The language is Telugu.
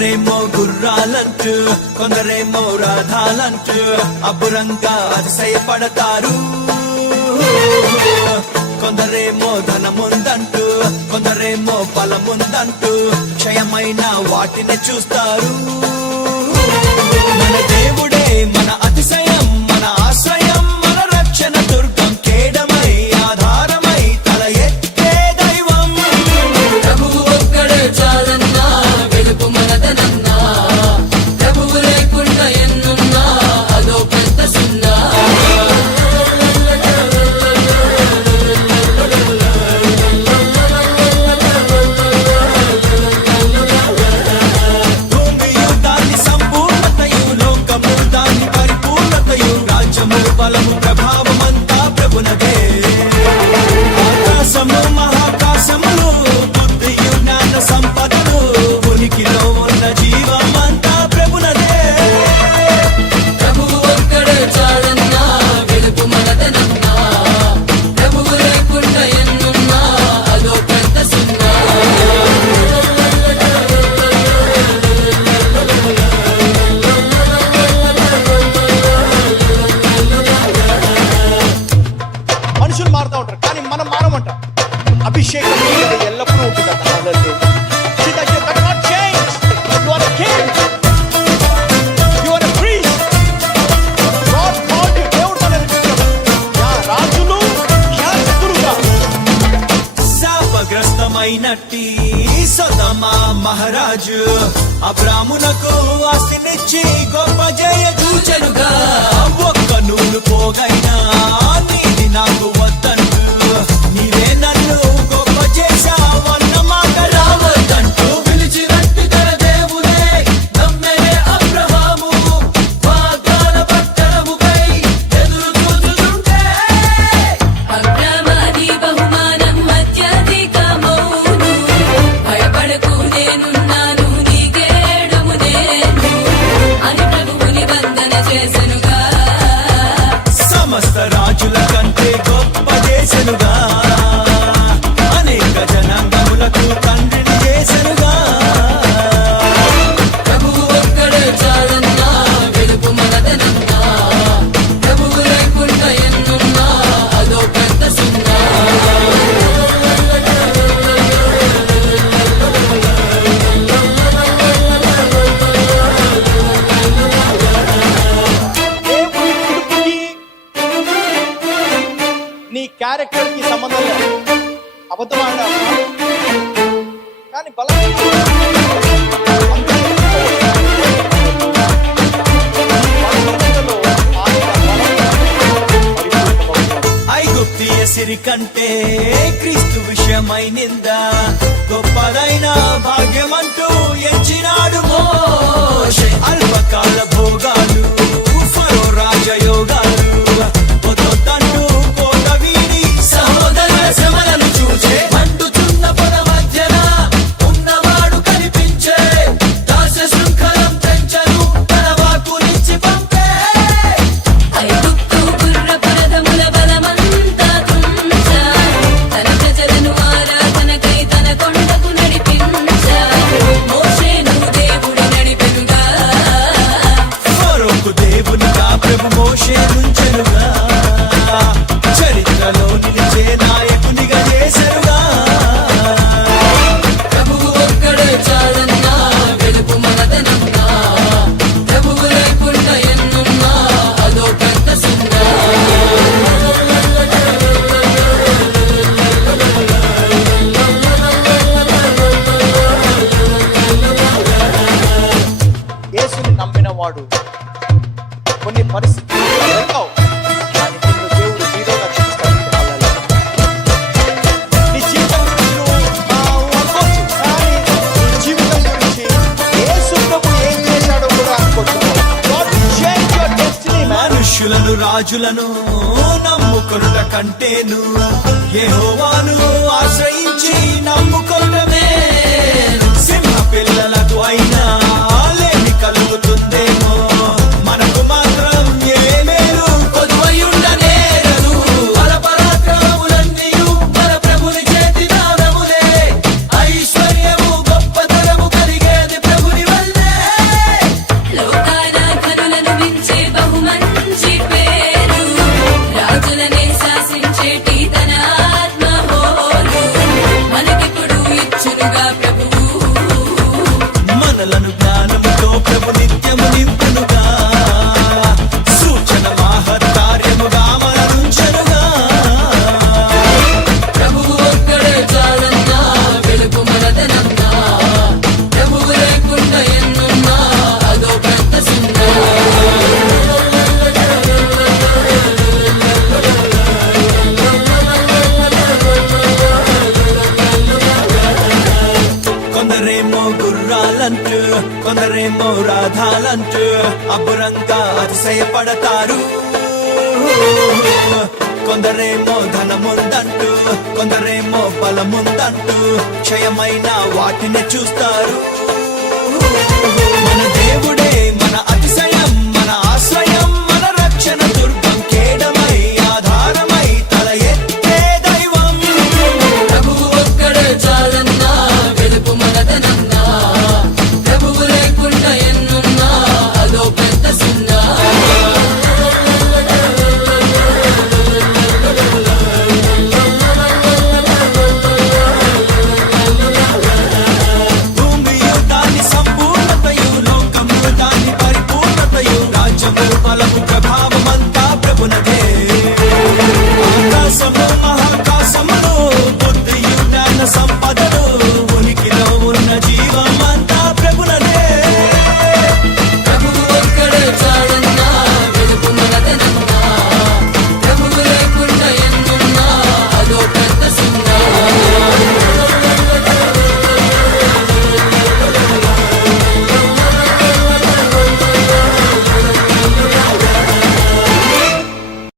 కొందరేమో గుర్రాలంటూ కొందరేమో రథాలంటూ అబ్బురంగా అతిశయపడతారు. కొందరేమో ధనముందంటూ కొందరేమో బలముందంటూ క్షయమైన వాటిని చూస్తారు. మన దేవుడే మన అతిశయం, మన ఆశ్రయం, మన రక్షణ దుర్గం, కేడమై ఆధారమై తల ఎత్తే దైవం. ప్రభువు ఒక్కడే చాలన్నా, వెలుపు మనదనన్నా, ప్రభువు లేకుండా ఎన్నున్నా అదో పెద్ద సున్నా. భూమియు దాని సంపూర్ణతయు, లోకము దాని పరిపూర్ణతయు, రాజ్యము బలము ప్రభావమంతా ప్రభునదే. ఆకాశము మహాకాశములు, బుద్ధియు జ్ఞాన సంపదలు, ఉనికిలో ఉన్న జీవమంతా ప్రభునదే. ప్రభువు ఒక్కడే చాలన్నా, వెలుపు మనదనన్నా, ప్రభువు లేకుండా ఎన్నున్నా అదో పెద్ద సున్నా. మనుషులు మారుతూ ఉంటారు కానీ మనం మారమంటాం. అభిషేకం నీ మీద ఎల్లప్పుడూ ఉంటుంది అన్న. Hallelujah. See that you cannot change. You are a king. You are a priest. God called you. దేవుడు మనల్ని పిలిచాడు. యా రాజులు యాజకులుగా. శాపగ్రస్తమైనట్టి సొదొమ మహారాజు అబ్రామునకు ఆస్తినిచ్చి గొప్ప జయ చూచెనుగా ఒక్క నూలు పోగైనా నీది నాకు వద్దంటూ, నీవే నన్ను గొప్ప చేశావన్న మాట రావద్దంటూ. పిలిచినట్టు తన దేవునే నమ్మెనే అబ్రహాము, వాగ్దాన పట్టణముకై ఎదురు చూచుచుంటే. అబ్రహామీ బహుమానం అత్యధికమౌను, భయపడకు నేనున్నాను నీకేడము నేను అని ప్రభువుని వందన చేసెనుగా. సమస్త రాజుల కంటే గొప్ప చేసెనుగా, అనేక జనాంగములకు తండ్రిని చేసెనుగా. ప్రభువు ఒక్కడే చాలన్నా, వెలుపు మనదనన్నా, ప్రభువు లేకుండా ఎన్నున్నా అదో పెద్ద సున్నా. దేవుని పిలుపుకి నీ క్యారెక్టర్ కి సంబంధం లేదు. అబద్ధం ఆడాలి కానీ బలం ఐగుప్తీయ సిరి కంటే క్రీస్తు విషయమై నింద గొప్పదైన భాగ్యమంటూ ఎంచినాడు మోషే. అల్పకాల భోగాలు ఫరో రాజయోగాలు వదొద్దంటూ కోట వీడి సహోదర శ్రమలను చూచే. మండుచున్న పొద మధ్యన ఉన్నవాడు కనిపించే, దాస శృంఖలం పెంచను తన వాక్కునిచ్చి పంపే. ఐగుప్తు గుర్రపు రథముల బలమంతా తుంచా, తన ప్రజలను ఆరాధనకై తన కొండకు నడిపించా. మోషేను దేవుడు నడిపెనుగా, ఫరోకు దేవునిగా ప్రభు మోషే నుంచెనుగా, చరిత్రలో నిలిచే నాయకునిగా చేసెనుగా. ప్రభువు ఒక్కడే చాలన్నా, వెలుపు మనదనన్నా, ప్రభువు లేకుండా ఎన్నున్నా అదో పెద్ద సున్నా. యేసుని నమ్మిన వాడు కొన్ని పరిస్థితులు ఎదుర్కోవు, కానీ నిన్ను దేవుడు హీరోగా చూపిస్తాడు. నీ జీవితం గురించి నువ్వు అనుకోవచ్చు, కానీ నీ జీవితం గురించి యేసు ప్రభు ఏం చేశాడో కూడా అనుకోవచ్చు. God will change your destiny, man. మనుష్యులను రాజులను నమ్ముకొనుట కంటేను యెహోవాను ఆశ్రయించి నమ్ముకొనడమే. సింహ పిల్లలకు అయినా లేమి కలుగుతుందేమో, మనకు మాత్రం ఏ మేలు కొదువయుండనేరదు. బలపరాక్రమములన్నీయు మన ప్రభుని చేతి దానములే, ఐశ్వర్యము గొప్పతనము కలిగేది ప్రభుని వల్లే. సిద్ధపడతారు. కొందరేమో ధనముందంటూ, కొందరేమో బలముందంటూ క్షయమైన వాటిని చూస్తారు. మన దేవుడు